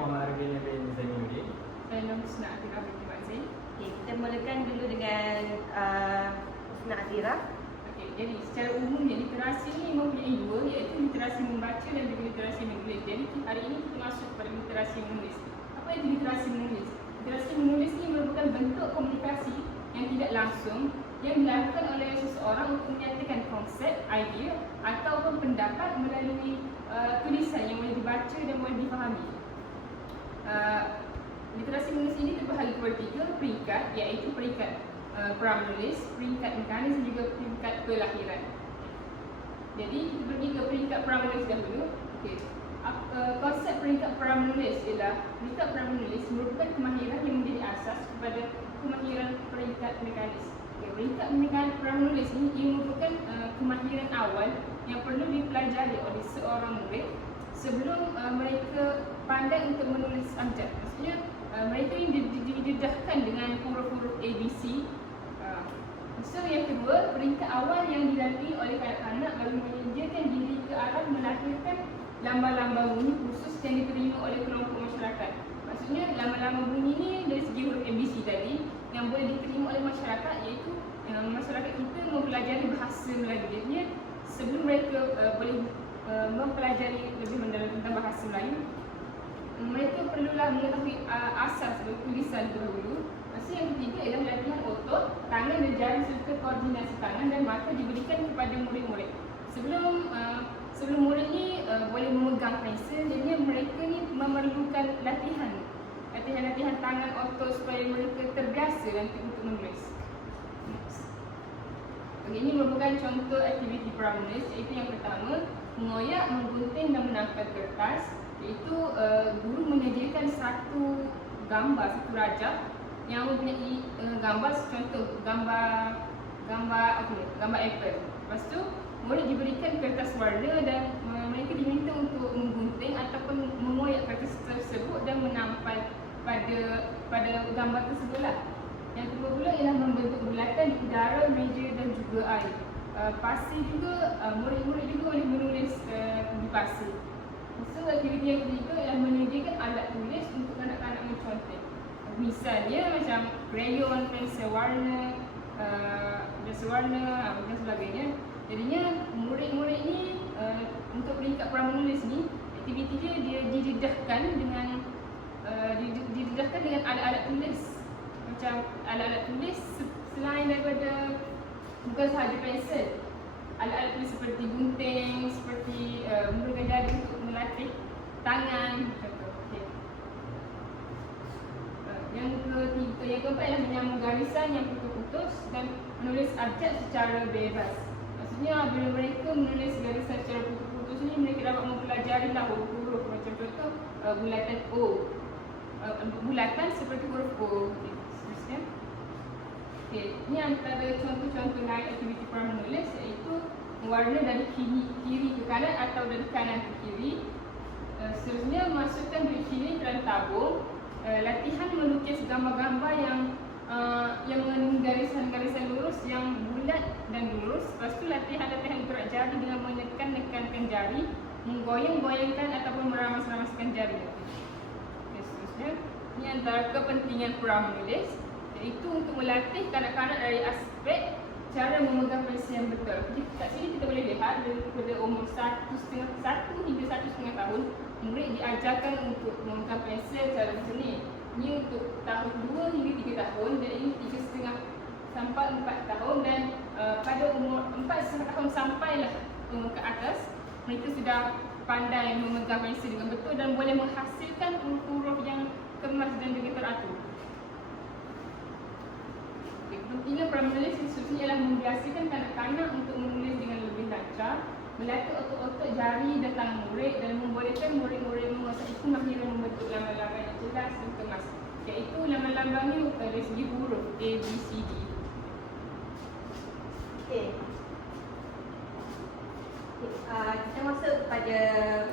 Muhammad Arifin bin Zainuddin. Saya nama Husna Atira binti Mak Zain. Okey, kita mulakan dulu dengan Husna Atira. Okey, jadi secara umumnya literasi ni mempunyai dua, iaitu literasi membaca dan juga literasi menulis. Jadi hari ini kita masuk pada literasi menulis. Apa itu literasi menulis? Literasi menulis ni merupakan bentuk komunikasi yang tidak langsung yang dilakukan oleh seseorang untuk menyatakan konsep, idea ataupun pendapat melalui tulisan yang boleh dibaca dan boleh difahami. Literasi menulis ini terbahagi kepada tiga peringkat, iaitu peringkat pramenulis, peringkat mekanis dan juga peringkat kelahiran. Jadi kita pergi ke peringkat pramenulis dahulu. Okey. Konsep peringkat pramenulis ialah peringkat pramenulis merupakan kemahiran yang menjadi asas kepada kemahiran peringkat mekanis. Peringkat mekanis pramenulis ini ia merupakan kemahiran awal yang perlu dipelajari oleh seorang murid sebelum mereka pandai untuk menulis abjad. Maksudnya mereka ini didedahkan dengan huruf-huruf ABC. So yang kedua, peringkat awal yang dilalui oleh kanak-kanak bagi menyediakan diri ke arah melahirkan lambang-lambang bunyi khusus yang diterima oleh kelompok masyarakat. Maksudnya lambang-lambang bunyi ni dari segi huruf ABC tadi yang boleh diterima oleh masyarakat, iaitu masyarakat kita mempelajari bahasa Melayu. Jadinya sebelum mereka boleh mempelajari lebih mendalam tentang bahasa Melayu, mereka perlulah mengetahui asas tulisan dahulu. Maksud yang ketiga ialah latihan otot, tangan dan jari serta koordinasi tangan dan mata diberikan kepada murid-murid. Sebelum murid ni boleh memegang pensel, jadinya mereka ni memerlukan latihan tangan otot supaya mereka terbiasa nanti untuk menulis. Okay, ini merupakan contoh aktiviti pramenulis, iaitu yang pertama, mengoyak, menggunting dan menangkap kertas. Iaitu guru menyediakan satu rajah yang mempunyai gambar, contoh gambar apple. Lepas tu murid diberikan kertas warna dan mereka diminta untuk menggunting ataupun mengoyak kertas tersebut dan menampal pada gambar tersebutlah. Yang kedua pula ialah membentuk bulatan di udara, meja dan juga air. Pasir juga, murid-murid juga boleh menulis di pasir. So aktiviti yang ketiga ialah menyediakan alat tulis untuk kanak-kanak mencontek. Misalnya macam krayon, pensel warna, jas warna dan sebagainya. Jadinya murid-murid ni untuk peringkat pramenulis ni, aktiviti dia didedahkan dengan alat-alat tulis. Macam alat-alat tulis selain daripada bukan sahaja pensel, alat-alat tulis seperti gunting, seperti menggunakan jari untuk melatih tangan, contoh. Okay. Yang keempat ialah menyambung garisan yang putus-putus dan menulis abjad secara bebas. Maksudnya bila mereka menulis garisan secara putus-putus ni, mereka dapat mempelajari huruf-huruf. Macam contoh bulatan O, bulatan seperti huruf O. Seterusnya. Okay. Ini antara contoh-contoh lain aktiviti pramenulis, iaitu warna dari kiri ke kanan atau dari kanan ke kiri. Seterusnya, masukkan bilik kiri ke dalam tabung. Latihan melukis gambar-gambar yang mengandung garisan-garisan lurus yang bulat dan lurus. Lepas tu latihan gerak jari dengan menekan-nekankan jari, menggoyang-goyangkan ataupun meramas-ramaskan jari. Okay, seterusnya, ini antara kepentingan pramenulis, iaitu untuk melatih kanak-kanak dari aspek cara memegang pensel yang betul. Jadi kat sini kita boleh lihat daripada umur 1 hingga 1,5 tahun, murid diajarkan untuk memegang pensel cara macam ni. Ini untuk tahun 2 hingga 3 tahun dan ini 3,5 sampai 4 tahun, dan pada umur 4,5 tahun sampailah ke atas, mereka sudah pandai memegang pensel dengan betul dan boleh menghasilkan huruf-huruf yang kemas dan juga teratur. Kepentingan pramenulis seterusnya ialah membiasakan kanak-kanak untuk menulis dengan lebih lancar, melatih otot-otot jari dan tangan murid, dan membolehkan murid-murid menguasai kemahiran membentuk lambang-lambang yang jelas dan kemas, iaitu lambang-lambang ni dari segi huruf A, B, C, D. Okey. Kita masuk pada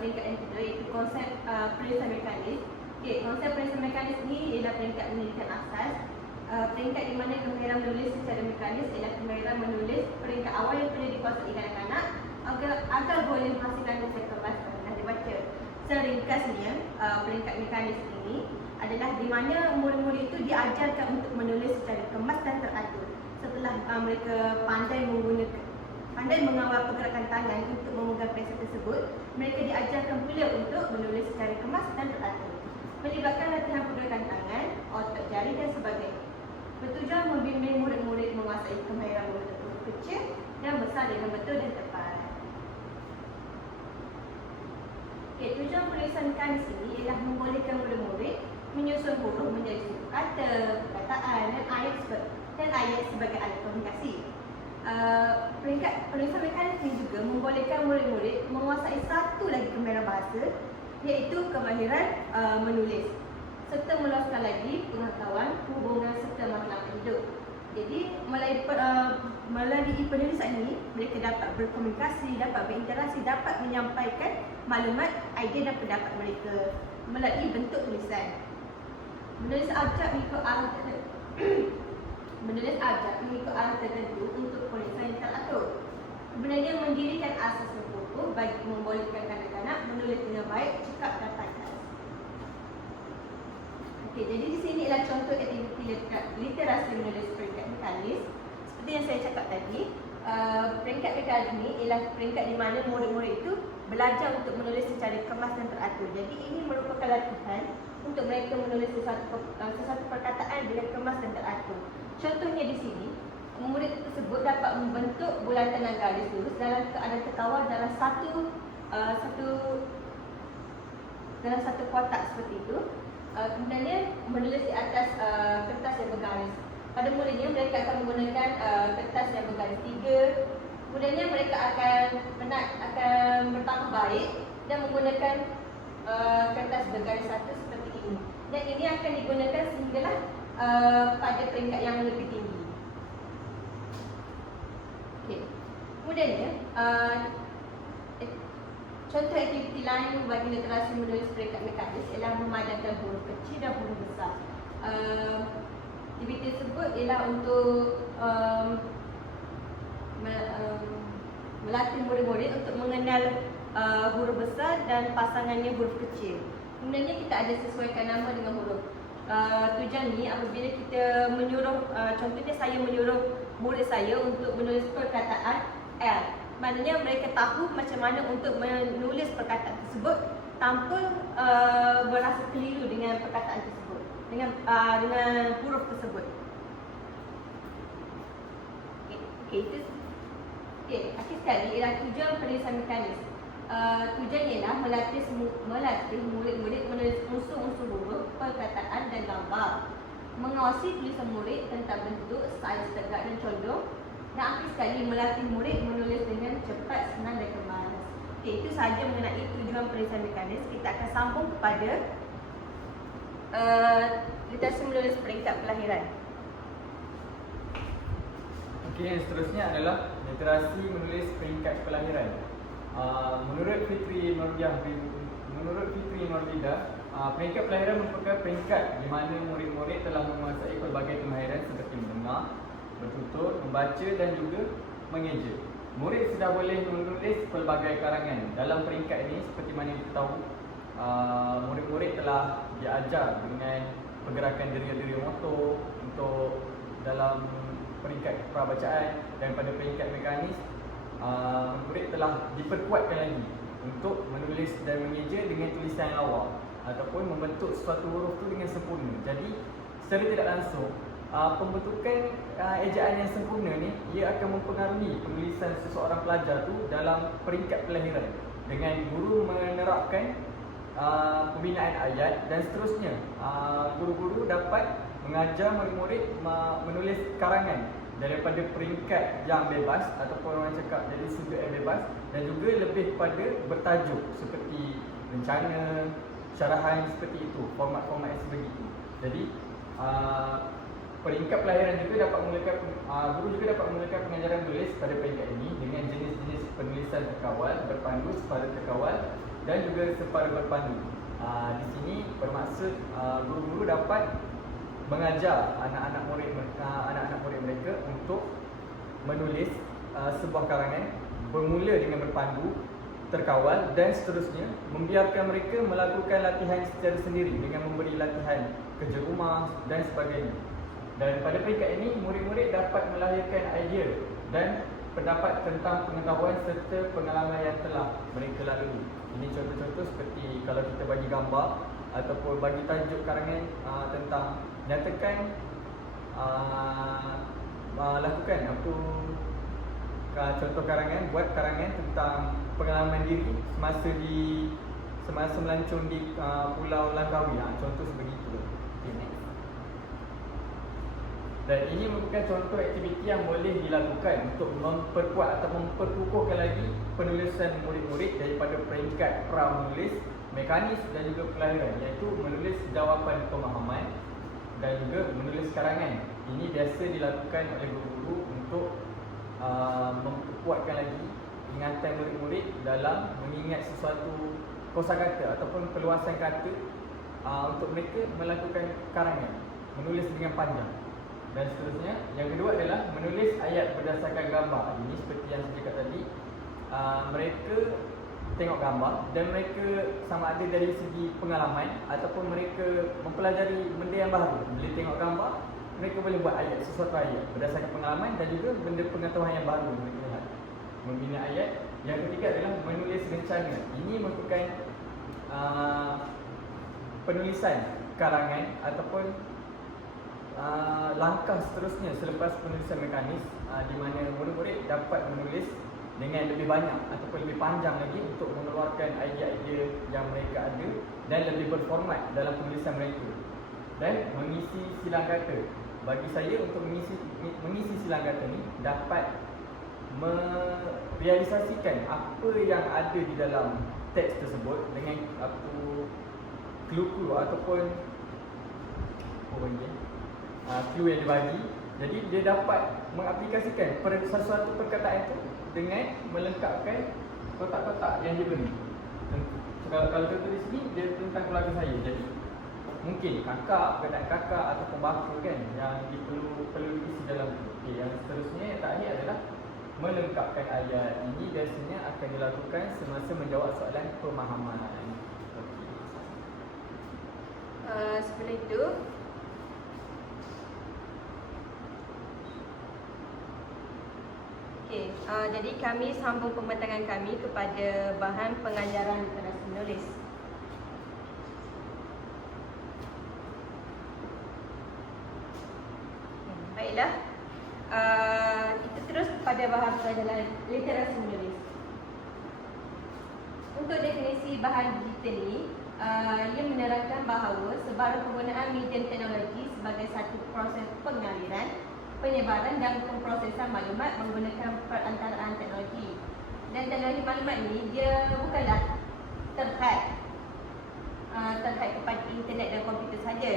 peringkat yang kedua, iaitu konsep penulisan mekanis. Okey, konsep penulisan mekanis ni ialah peringkat pendidikan asas. Peringkat di mana kemahiran menulis secara mekanis ialah kemahiran menulis peringkat awal yang perlu dikuasai kanak-kanak agar boleh menghasilkan tulisan kemas dan dibaca. Seringkasnya, peringkat mekanis ini adalah di mana murid-murid itu diajarkan untuk menulis secara kemas dan teratur. Setelah mereka pandai mengawal pergerakan tangan untuk memegang pensel tersebut, mereka diajarkan pula untuk menulis secara kemas dan teratur. Melibatkan latihan pergerakan tangan, otot jari dan sebagainya. Bertujuan membimbing murid-murid menguasai kemahiran membentuk huruf kecil dan besar dengan betul dan tepat. Tujuan penulisan mekanis ini ialah membolehkan murid-murid menyusun huruf menjadi suku kata, perkataan dan ayat sebagai alat komunikasi. Peringkat penulisan mekanis ini juga membolehkan murid-murid menguasai satu lagi kemahiran bahasa, iaitu kemahiran menulis, serta meluaskan lagi pengetahuan, hubungan serta matlamat hidup. Jadi melalui penulisan ini, mereka dapat berkomunikasi, dapat berinteraksi, dapat menyampaikan maklumat, idea dan pendapat mereka melalui bentuk tulisan. Menulis abjad mengikut arah tertentu untuk penulisan yang teratur. Sebenarnya mendirikan asas buku bagi membolehkan kanak-kanak menulis dengan baik, cekap dan pantas. Jadi di sini ialah contoh aktiviti literasi menulis peringkat mekanis. Seperti yang saya cakap tadi, peringkat mekanis ini ialah peringkat di mana murid-murid itu belajar untuk menulis secara kemas dan teratur. Jadi ini merupakan latihan untuk mereka menulis sesuatu perkataan dengan kemas dan teratur. Contohnya di sini, murid tersebut dapat membentuk bulatan dan garis lurus dalam keadaan terkawal dalam satu kotak seperti itu. Kemudiannya menulis di atas kertas yang bergaris. Pada mulanya mereka akan menggunakan kertas yang bergaris 3. Kemudiannya mereka akan bertambah baik dan menggunakan kertas bergaris 1 seperti ini. Dan ini akan digunakan sehinggalah pada peringkat yang lebih tinggi. Kemudiannya contoh aktiviti lain bagi literasi menulis peringkat mekanis ialah memadankan huruf kecil dan huruf besar. Aktiviti tersebut ialah untuk melatih murid-murid untuk mengenal huruf besar dan pasangannya huruf kecil. Kemudiannya kita ada sesuaikan nama dengan huruf. Tujuan ni apabila kita menyuruh, contohnya saya menyuruh murid saya untuk menulis perkataan L, maknanya mereka tahu macam mana untuk menulis perkataan tersebut tanpa berasa keliru dengan perkataan tersebut, dengan huruf tersebut. Akhir sekali ialah tujuan penulisan mekanis. Tujuan ialah melatih murid-murid menulis unsur-unsur huruf, perkataan dan gambar, mengawasi tulisan murid tentang bentuk, saiz tegak dan condong, dan akhir sekali melatih murid menulis dengan cepat, senang dan kemas. Itu sahaja mengenai tujuan penulisan mekanis. Kita akan sambung kepada literasi menulis peringkat kelahiran. Yang seterusnya adalah literasi menulis peringkat kelahiran. Menurut Fitri Nurlidah, peringkat kelahiran merupakan peringkat di mana murid-murid telah menguasai pelbagai kemahiran seperti mendengar, bertutur, membaca dan juga mengeja. Murid sudah boleh menulis pelbagai karangan. Dalam peringkat ini, seperti mana kita tahu, murid-murid telah diajar dengan pergerakan deria-deria motor untuk dalam peringkat prabacaan, dan pada peringkat mekanis, murid telah diperkuatkan lagi untuk menulis dan mengeja dengan tulisan yang awal ataupun membentuk suatu huruf tu dengan sempurna. Jadi secara tidak langsung, pembentukan ejaan yang sempurna ni ia akan mempengaruhi penulisan seseorang pelajar tu dalam peringkat kelahiran, dengan guru menerapkan pembinaan ayat dan seterusnya. Guru-guru dapat mengajar murid-murid menulis karangan daripada peringkat yang bebas ataupun orang cakap dari sudut yang bebas, dan juga lebih pada bertajuk seperti rencana, syarahan seperti itu, format-format yang sebegitu. Jadi peringkat pelahiran juga dapat memulakan, guru juga dapat memulakan pengajaran menulis pada peringkat ini dengan jenis-jenis penulisan terkawal, berpandu, separa terkawal dan juga separa berpandu. Di sini bermaksud guru-guru dapat mengajar anak-anak murid mereka untuk menulis sebuah karangan bermula dengan berpandu, terkawal dan seterusnya, membiarkan mereka melakukan latihan secara sendiri dengan memberi latihan kerja rumah dan sebagainya. Dan pada peringkat ini, murid-murid dapat melahirkan idea dan pendapat tentang pengetahuan serta pengalaman yang telah mereka lalui. Ini contoh-contoh seperti kalau kita bagi gambar ataupun bagi tajuk karangan tentang nyatakan lakukan apa contoh karangan, buat karangan tentang pengalaman diri semasa melancong di Pulau Langkawi. Contoh sebegitu. Okay, next. Dan ini merupakan contoh aktiviti yang boleh dilakukan untuk memperkuat atau memperkukuhkan lagi penulisan murid-murid daripada peringkat pra-menulis, mekanis dan juga kelahiran, iaitu menulis jawapan pemahaman dan juga menulis karangan. Ini biasa dilakukan oleh guru-guru untuk memperkuatkan lagi ingatan murid-murid dalam mengingat sesuatu kosakata ataupun perluasan kata untuk mereka melakukan karangan, menulis dengan panjang dan seterusnya. Yang kedua adalah menulis ayat berdasarkan gambar. Ini seperti yang saya cakap tadi, mereka tengok gambar dan mereka sama ada dari segi pengalaman ataupun mereka mempelajari benda yang baru. Bila tengok gambar, mereka boleh buat ayat, sesuatu ayat berdasarkan pengalaman dan juga benda pengetahuan yang baru mereka lihat. Membina ayat. Yang ketiga adalah menulis rencana. Ini merupakan penulisan karangan ataupun langkah seterusnya selepas penulisan mekanis, di mana murid-murid dapat menulis dengan lebih banyak ataupun lebih panjang lagi untuk mengeluarkan idea-idea yang mereka ada dan lebih berformat dalam penulisan mereka. Dan mengisi silang kata. Bagi saya, untuk mengisi silang kata ni dapat merealisasikan apa yang ada di dalam teks tersebut dengan clue ataupun clue yang dibagi. Jadi dia dapat mengaplikasikan sesuatu perkataan itu dengan melengkapkan kotak-kotak yang dia beri. Kalau contoh di sini, dia tentang keluarga saya. Jadi mungkin kakak, perkataan kakak ataupun bapa kan yang perlu diisi dalam tu. Okay, yang seterusnya yang terakhir adalah melengkapkan ayat. Ini biasanya akan dilakukan semasa menjawab soalan pemahaman. Sebelum itu, jadi kami sambung pematangan kami kepada bahan pengajaran literasi menulis. Baiklah, kita terus pada bahan pengajaran literasi menulis. Untuk definisi bahan digital ini, ia menerangkan bahawa sebarang penggunaan medium teknologi sebagai satu proses pengaliran, penyebaran dan pemprosesan maklumat menggunakan perantaraan teknologi. Dan teknologi maklumat ini dia bukanlah terhad kepada internet dan komputer saja.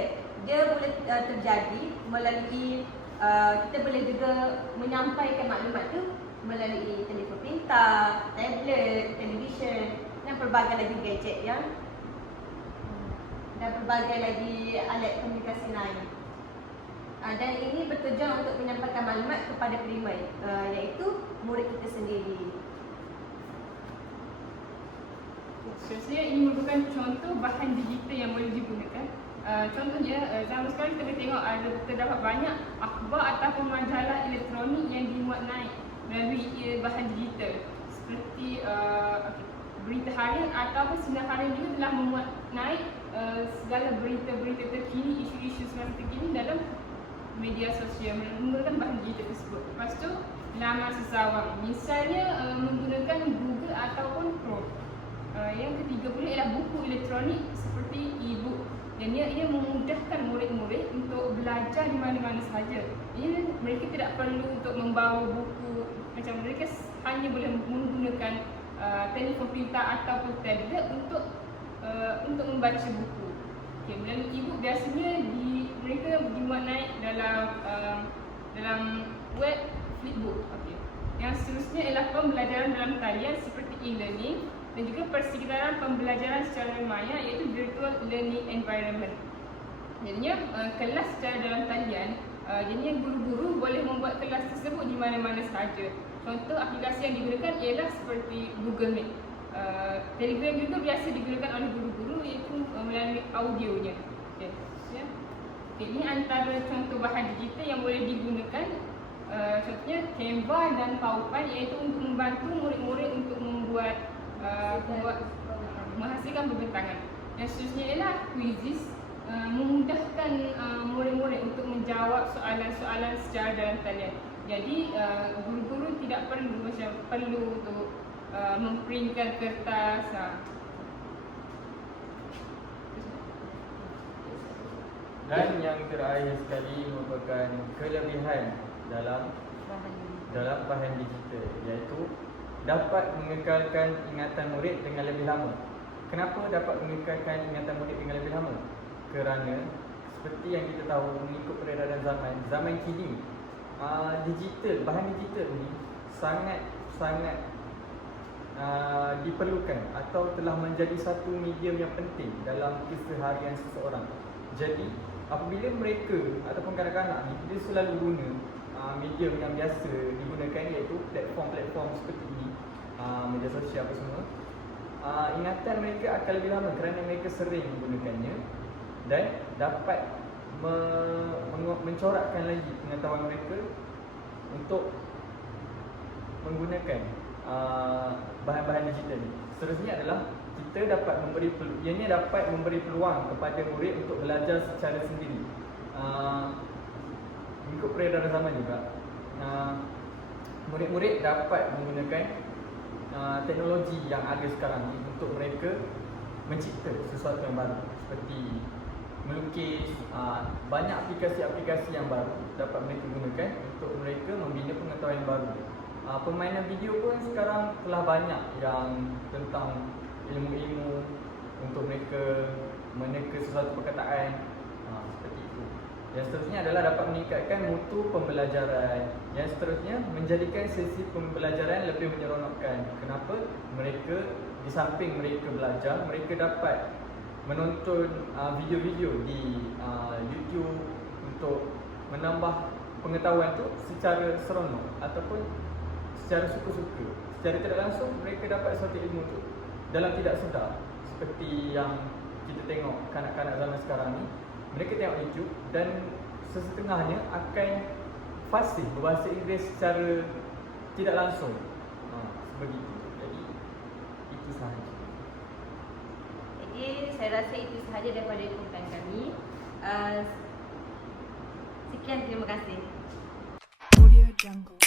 Dia boleh terjadi melalui kita boleh juga menyampaikan maklumat tu melalui telefon pintar, tablet, televisyen dan pelbagai lagi gadget dan pelbagai lagi alat komunikasi lain. Dan ini bertujuan untuk menyampaikan maklumat kepada penerima, iaitu murid kita sendiri. Seterusnya, ini merupakan contoh bahan digital yang boleh digunakan. Contohnya, zaman sekarang kita boleh tengok terdapat banyak akhbar ataupun majalah elektronik yang dimuat naik melalui bahan digital. Seperti berita harian ataupun sinar harian juga telah memuat naik segala berita-berita terkini, isu-isu semasa terkini dalam media sosial menggunakan bahan digital tersebut. Lepas tu, laman sesawang. Misalnya menggunakan Google ataupun Chrome. Yang ketiga pula ialah buku elektronik seperti e-book. Dan ia memudahkan murid-murid untuk belajar di mana-mana sahaja. Mereka tidak perlu untuk membawa buku, macam mereka hanya boleh menggunakan telefon pintar ataupun tablet untuk membaca buku. Okay, melalui e-book biasanya mereka dimuat naik dalam web Flipbook. Okay. Yang seterusnya ialah pembelajaran dalam talian seperti e-learning dan juga persekitaran pembelajaran secara maya, iaitu virtual learning environment. Jadinya kelas secara dalam talian, jadinya guru-guru boleh membuat kelas tersebut di mana-mana sahaja. Contoh aplikasi yang digunakan ialah seperti Google Meet. Telegram juga biasa digunakan oleh guru-guru iaitu melalui audionya. Okay. Ya. Okay, ini antara contoh bahan digital yang boleh digunakan. Contohnya Canva dan PowerPoint iaitu untuk membantu murid-murid untuk membuat menghasilkan pembentangan. Yang seterusnya ialah quizzes, memudahkan murid-murid untuk menjawab soalan-soalan secara dalam talian. Jadi guru-guru tidak perlu untuk memprintkan kertas. Dan yang terakhir sekali merupakan kelebihan dalam bahan digital, iaitu dapat mengekalkan ingatan murid dengan lebih lama. Kenapa dapat mengekalkan ingatan murid dengan lebih lama? Kerana seperti yang kita tahu, mengikut peredaran zaman kini, bahan digital ni sangat diperlukan atau telah menjadi satu medium yang penting dalam keseharian seseorang. Jadi apabila mereka ataupun kanak-kanak ni, dia selalu guna medium yang biasa digunakan, iaitu platform-platform seperti ini, media sosial apa semua, ingatan mereka akan lebih lama kerana mereka sering menggunakannya dan dapat mencorakkan lagi pengetahuan mereka untuk menggunakan bahan-bahan digital ni. Seterusnya adalah kita dapat memberi peluang kepada murid untuk belajar secara sendiri. Mengikut peredaran zaman juga, murid-murid dapat menggunakan teknologi yang ada sekarang ni untuk mereka mencipta sesuatu yang baru, seperti melukis. Banyak aplikasi-aplikasi yang baru dapat mereka gunakan untuk mereka membina pengetahuan yang baru. Permainan video pun sekarang telah banyak yang tentang ilmu-ilmu untuk mereka meneka sesuatu perkataan, seperti itu. Yang seterusnya adalah dapat meningkatkan mutu pembelajaran. Yang seterusnya menjadikan sesi pembelajaran lebih menyeronokkan. Kenapa? Mereka, di samping mereka belajar, mereka dapat menonton video-video di YouTube untuk menambah pengetahuan tu secara seronok ataupun secara suka-suka. Secara tidak langsung mereka dapat suatu ilmu tu dalam tidak sedar. Seperti yang kita tengok kanak-kanak zaman sekarang ni, mereka tengok YouTube dan sesetengahnya akan fasih berbahasa Inggeris secara tidak langsung. Begitu. Jadi itu sahaja. Jadi saya rasa itu sahaja daripada konten kami. Sekian, terima kasih. Audio Jungle.